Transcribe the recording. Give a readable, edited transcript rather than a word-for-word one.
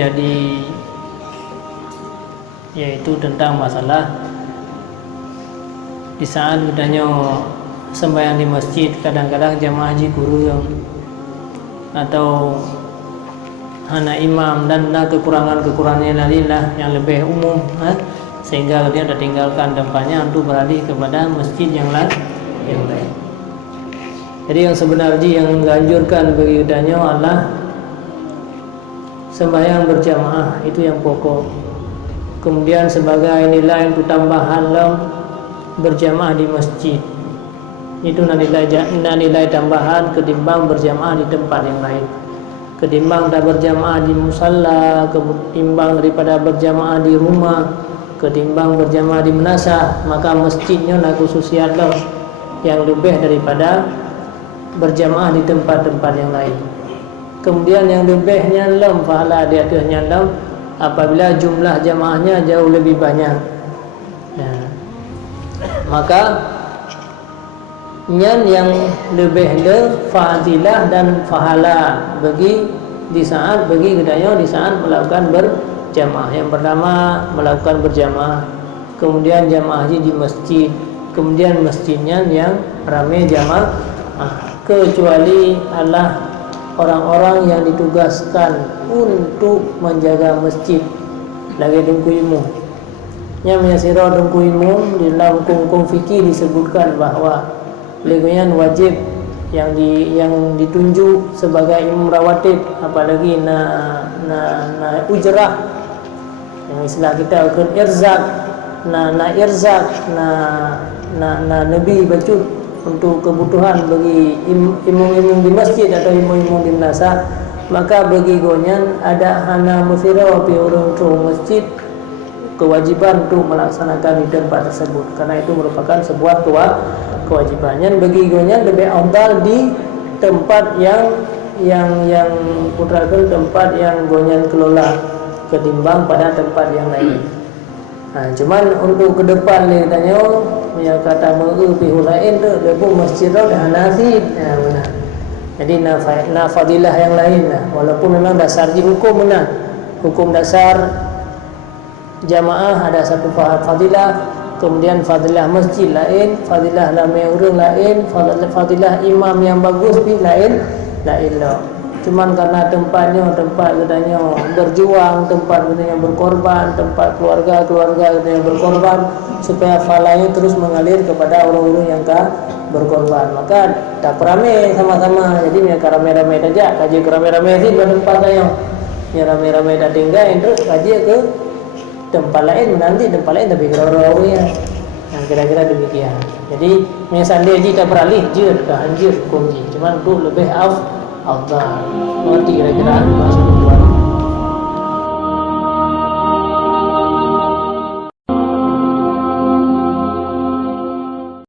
terjadi, yaitu tentang masalah di saat udahnya sembahyang di masjid, kadang-kadang jamaah haji kurang atau hanya imam dan kekurangan-kekurangannya lagi lah yang lebih umum, sehingga dia sudah tinggalkan tempatnya untuk beralih kepada masjid yang lain. Jadi yang sebenarnya yang menganjurkan bagi udahnya adalah sembahyang berjamaah, itu yang pokok. Kemudian sebagai nilai untuk tambahan berjamaah di masjid, itu nilai tambahan ketimbang berjamaah di tempat yang lain, ketimbang tak berjamaah di musalla, ketimbang daripada berjamaah di rumah, ketimbang berjamaah di menasah. Maka masjidnya nak khususiat yang lebih daripada berjamaah di tempat-tempat yang lain. Kemudian yang lebihnya pahala di atasnya apabila jumlah jamaahnya jauh lebih banyak, maka yang lebih fadilah dan pahala bagi kedanya di saat melakukan berjamaah. Yang pertama melakukan berjamaah, kemudian jamaah haji di masjid, kemudian masjidnya yang ramai jamaah, kecuali adalah orang-orang yang ditugaskan untuk menjaga masjid lagi dengkuimu. Yang menyasirah dengkuimu di dalam hukum fikih disebutkan bahawa legoyan wajib yang ditunjuk sebagai imam rawatib, apalagi na ujrah, yang istilah kita akan irzak, irzak na nabi baju untuk kebutuhan bagi imam-imam di masjid atau imam-imam di menasah. Maka bagi gonyan ada hana musira pi orang tu masjid kewajiban untuk melaksanakan di tempat tersebut, karena itu merupakan sebuah kewajibannya. Bagi gonyan lebih afdal di tempat yang putrakan tempat yang gonyan kelola ketimbang pada tempat yang lain. Cuman untuk ke depan ni tanya yang kata mengu pihak lain tu lepas masjid tu dah nasib, benar. Jadi fadilah yang lain walaupun memang dasar di hukum benar. Hukum dasar jamaah ada satu fadilah, kemudian fadilah masjid lain, fadilah ramai orang lain, fadilah imam yang bagus pun lain lah. Cuman karena tempat katanya berjuang, tempat katanya berkorban, tempat keluarga katanya berkorban, supaya falanya terus mengalir kepada orang-orang yang berkorban, maka tak ramai sama-sama. Jadi mereka ramai-ramai saja, kaji ramai-ramai sih pada tempat saya, yang ramai-ramai dah tinggal, terus kaji ke tempat lain, nanti tempat lain tapi orang-orang yang kira-kira demikian. Jadi misalnya dia tak beralih je ke anjir hukum je, cuman tu lebih afdal. Berarti kira-kira